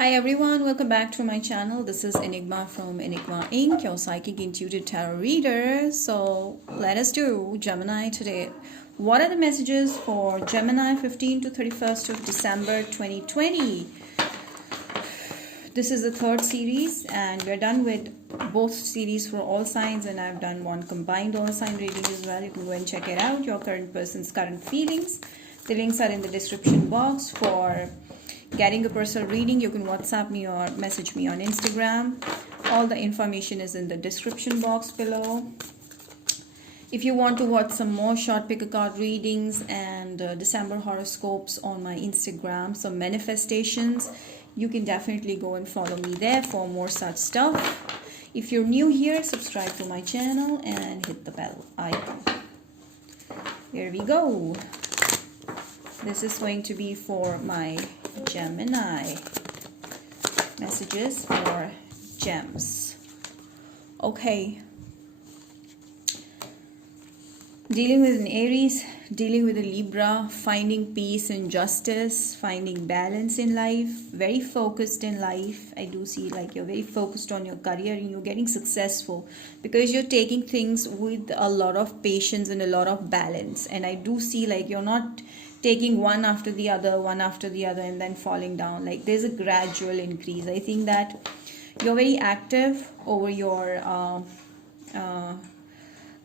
Hi everyone, welcome back to my channel. This is Enigma from Enigma Inc., your psychic intuitive tarot reader. So let us do Gemini today. What are the messages for Gemini 15 to 31st of December 2020? This is the third series and we're done with both series for all signs, and I've done one combined all sign reading as well. You can go and check it out, your current person's current feelings. The links are in the description box. For getting a personal reading, you can WhatsApp me or message me on Instagram. All the information is in the description box below. If you want to watch some more short pick a card readings and December horoscopes on my Instagram, some manifestations, you can definitely go and follow me there for more such stuff. If you're new here, subscribe to my channel and hit the bell icon. There we go. This is going to be for my Gemini. Messages for gems. Okay. Dealing with an Aries, dealing with a Libra, finding peace and justice, finding balance in life, very focused in life. I do see like you're very focused on your career and you're getting successful because you're taking things with a lot of patience and a lot of balance. And I do see like you're not taking one after the other, and then falling down. Like there's a gradual increase. I think that you're very active over your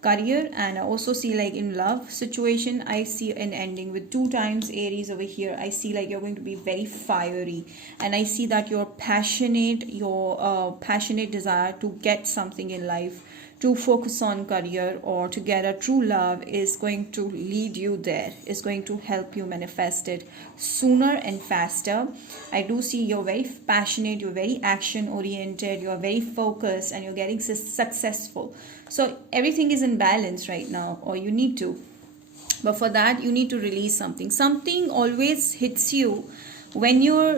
career, and I also see like in love situation, I see an ending with 2 times Aries over here. I see like you're going to be very fiery, and I see that your passionate desire to get something in life, to focus on career or to get a true love is going to lead you there, is going to help you manifest it sooner and faster. I do see you're very passionate, you're very action oriented, you're very focused, and you're getting successful. So everything is in balance right now, or you need to. But for that, you need to release something. Something always hits you when you're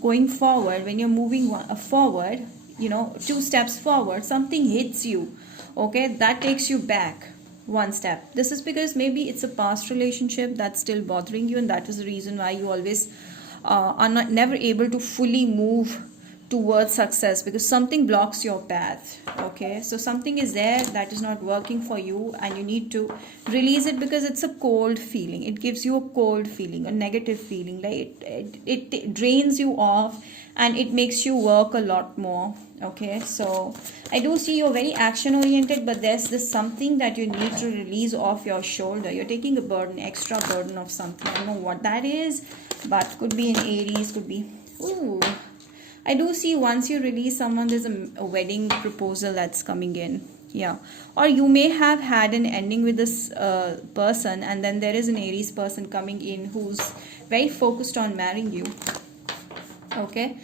going forward, when you're moving forward, 2 steps forward, something hits you. Okay, that takes you back 1 step. This is because maybe it's a past relationship that's still bothering you, and that is the reason why you always are never able to fully move towards success, because something blocks your path. Okay, so something is there that is not working for you and you need to release it, because it's a cold feeling. It gives you a cold feeling, a negative feeling, like it drains you off and it makes you work a lot more. Okay, so I do see you're very action oriented, but there's this something that you need to release off your shoulder. You're taking a burden, extra burden of something. I don't know what that is, but could be an Aries, could be I do see once you release someone, there's a wedding proposal that's coming in. Yeah. Or you may have had an ending with this person, and then there is an Aries person coming in who's very focused on marrying you. Okay.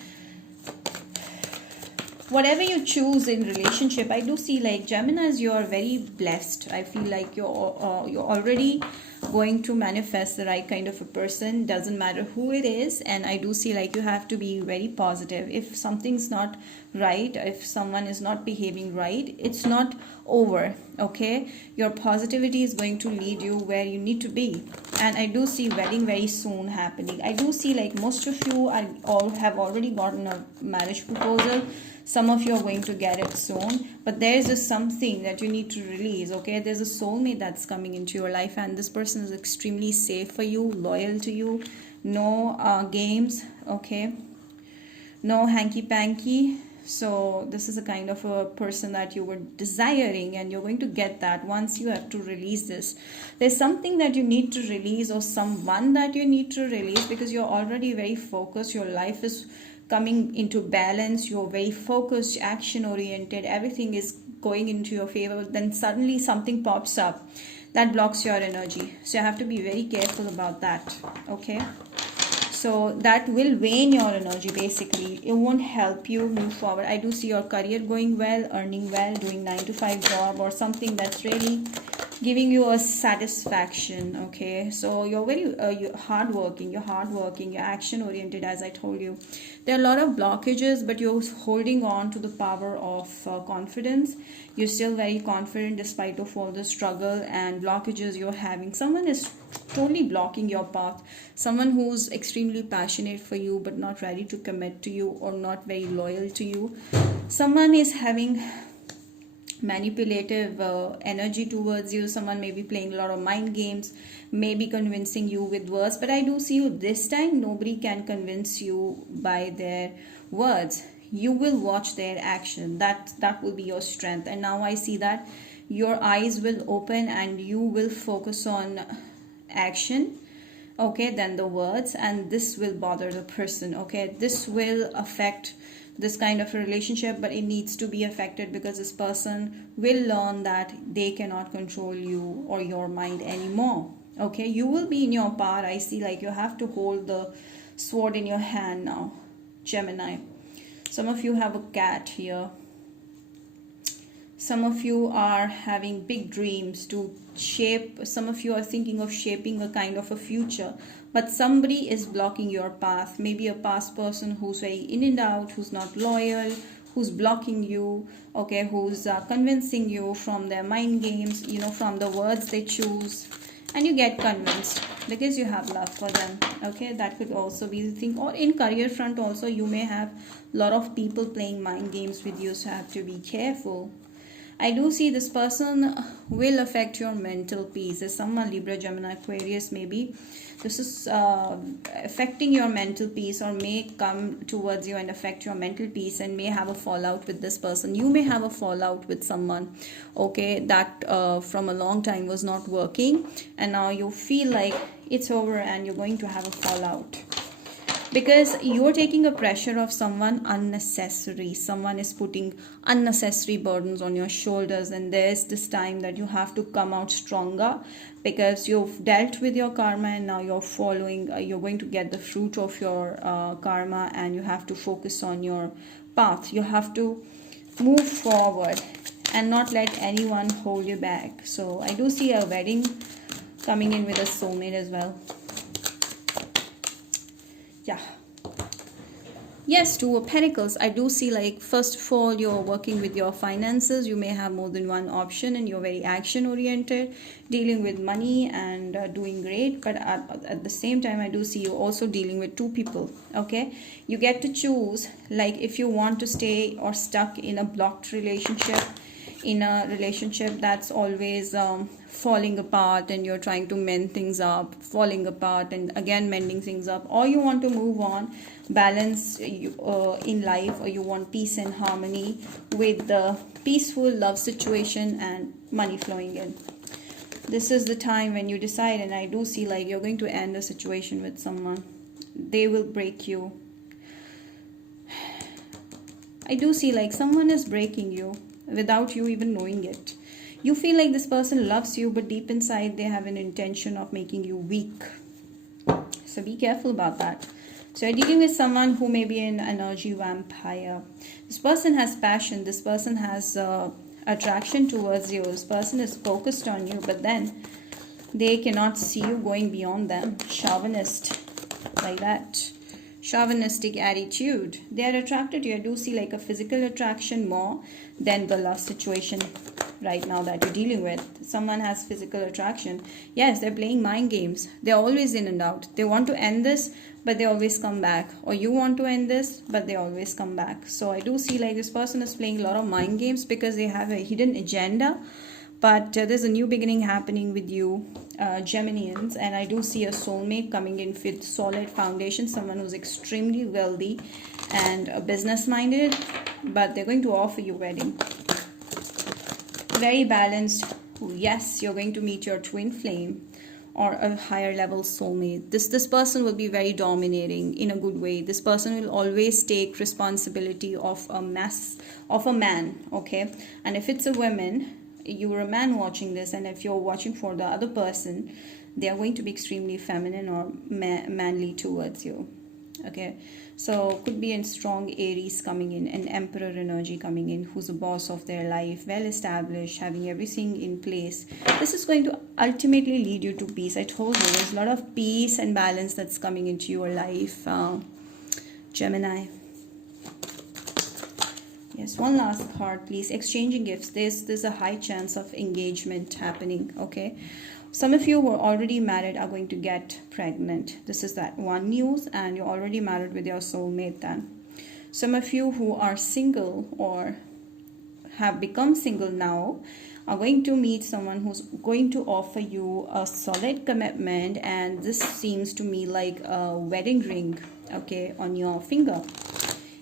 Whatever you choose in relationship, I do see like Geminis, you are very blessed. I feel like you're already going to manifest the right kind of a person, doesn't matter who it is. And I do see like you have to be very positive. If something's not right, if someone is not behaving right, it's not over. Okay, your positivity is going to lead you where you need to be. And I do see wedding very soon happening. I do see like most of you have already gotten a marriage proposal. Some of you are going to get it soon, but there's just something that you need to release. Okay, there's a soulmate that's coming into your life, and this person is extremely safe for you, loyal to you, no games. Okay, no hanky-panky. So this is a kind of a person that you were desiring, and you're going to get that once you have to release this. There's something that you need to release, or someone that you need to release, because you're already very focused. Your life is coming into balance. You're very focused, action oriented. Everything is going into your favor. But then suddenly something pops up that blocks your energy. So you have to be very careful about that. Okay. So that will wane your energy basically. It won't help you move forward. I do see your career going well, earning well, doing 9 to 5 job or something that's really giving you a satisfaction. Okay, so you're very you're hardworking, you're action oriented, as I told you. There are a lot of blockages, but you're holding on to the power of confidence. You're still very confident despite of all the struggle and blockages you're having. Someone is totally blocking your path, someone who's extremely passionate for you but not ready to commit to you, or not very loyal to you. Someone is having manipulative energy towards you. Someone may be playing a lot of mind games, maybe convincing you with words, but I do see you this time nobody can convince you by their words. You will watch their action. That will be your strength. And now I see that your eyes will open and you will focus on action, okay, than the words. And this will bother the person, okay, this will affect this kind of a relationship, but it needs to be affected because this person will learn that they cannot control you or your mind anymore. Okay, you will be in your power. I see like you have to hold the sword in your hand now, Gemini. Some of you have a cat here. Some of you are having big dreams to shape. Some of you are thinking of shaping a kind of a future, but somebody is blocking your path. Maybe a past person who's very in and out, who's not loyal, who's blocking you, okay, who's convincing you from their mind games, you know, from the words they choose, and you get convinced because you have love for them. Okay, that could also be the thing. Or in career front also, you may have a lot of people playing mind games with you, so have to be careful. I do see this person will affect your mental peace. There's someone Libra, Gemini, Aquarius maybe. This is affecting your mental peace, or may come towards you and affect your mental peace, and may have a fallout with this person. You may have a fallout with someone, okay, that from a long time was not working, and now you feel like it's over and you're going to have a fallout. Because you're taking a pressure of someone unnecessary. Someone is putting unnecessary burdens on your shoulders, and there's this time that you have to come out stronger because you've dealt with your karma, and now you're following, you're going to get the fruit of your karma, and you have to focus on your path. You have to move forward and not let anyone hold you back. So I do see a wedding coming in with a soulmate as well. Yeah. Yes, Two of Pentacles. I do see like, first of all, you're working with your finances. You may have more than one option, and you're very action oriented, dealing with money and doing great. But at the same time, I do see you also dealing with two people. Okay, you get to choose, like, if you want to stay or stuck in a blocked relationship, in a relationship that's always falling apart, and you're trying to mend things up, falling apart and again mending things up, or you want to move on, balance in life, or you want peace and harmony with the peaceful love situation and money flowing in. This is the time when you decide. And I do see like you're going to end a situation with someone. They will break you. I do see like someone is breaking you without you even knowing it. You feel like this person loves you, but deep inside they have an intention of making you weak. So be careful about that. So you're dealing with someone who may be an energy vampire. This person has passion. This person has attraction towards you. This person is focused on you, but then they cannot see you going beyond them. Chauvinist, like that. Chauvinistic attitude. They are attracted to you. I do see like a physical attraction more than the love situation right now that you're dealing with. Someone has physical attraction. Yes, they're playing mind games. They're always in and out. They want to end this, but they always come back. Or you want to end this, but they always come back. So I do see like this person is playing a lot of mind games because they have a hidden agenda. But there's a new beginning happening with you, Geminians. And I do see a soulmate coming in with solid foundation. Someone who's extremely wealthy and business-minded. But they're going to offer you wedding. Very balanced. Yes, you're going to meet your twin flame or a higher level soulmate. This person will be very dominating in a good way. This person will always take responsibility of a man, okay? And if it's a woman, you're a man watching this, and if you're watching for the other person, they are going to be extremely feminine or manly towards you. Okay, so could be a strong Aries coming in, an Emperor energy coming in, who's the boss of their life, well established, having everything in place. This is going to ultimately lead you to peace. I told you there's a lot of peace and balance that's coming into your life, Gemini. Yes, one last card, please. Exchanging gifts. There's a high chance of engagement happening. Okay, some of you who are already married are going to get pregnant. This is that one news, and you're already married with your soulmate then. Some of you who are single or have become single now are going to meet someone who's going to offer you a solid commitment, and this seems to me like a wedding ring, okay, on your finger.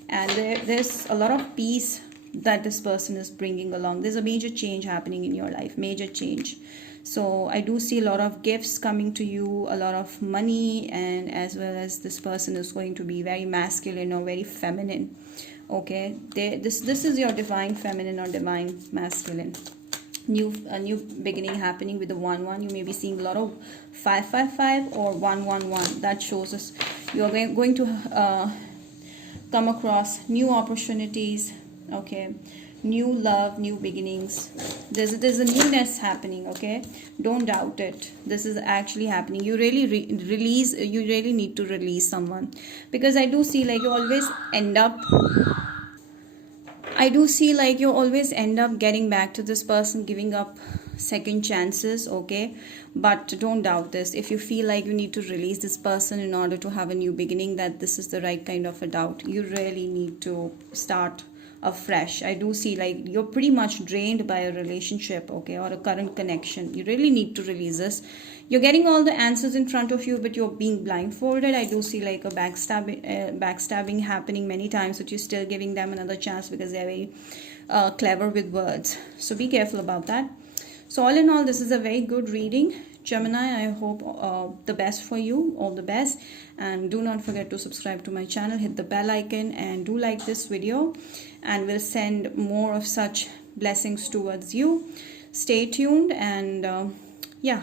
And there's a lot of peace that this person is bringing along. There's a major change happening in your life, major change. So I do see a lot of gifts coming to you, a lot of money, and as well as this person is going to be very masculine or very feminine. Okay, this is your divine feminine or divine masculine. A new beginning happening with the 1-1. You may be seeing a lot of 5-5-5 or 1-1-1. That shows us you are going to come across new opportunities. Okay, new love, new beginnings. There's a newness happening. Okay, don't doubt it. This is actually happening. You really release. You really need to release someone, because I do see like you always end up getting back to this person, giving up second chances. Okay, but don't doubt this. If you feel like you need to release this person in order to have a new beginning, that this is the right kind of a doubt. You really need to start afresh. I do see like you're pretty much drained by a relationship, okay, or a current connection. You really need to release this. You're getting all the answers in front of you, but you're being blindfolded. I do see like a backstabbing happening many times, but you're still giving them another chance because they're very clever with words. So be careful about that. So all in all, this is a very good reading, Gemini. I hope the best for you, all the best, and do not forget to subscribe to my channel, hit the bell icon, and do like this video, and we'll send more of such blessings towards you. Stay tuned, and yeah,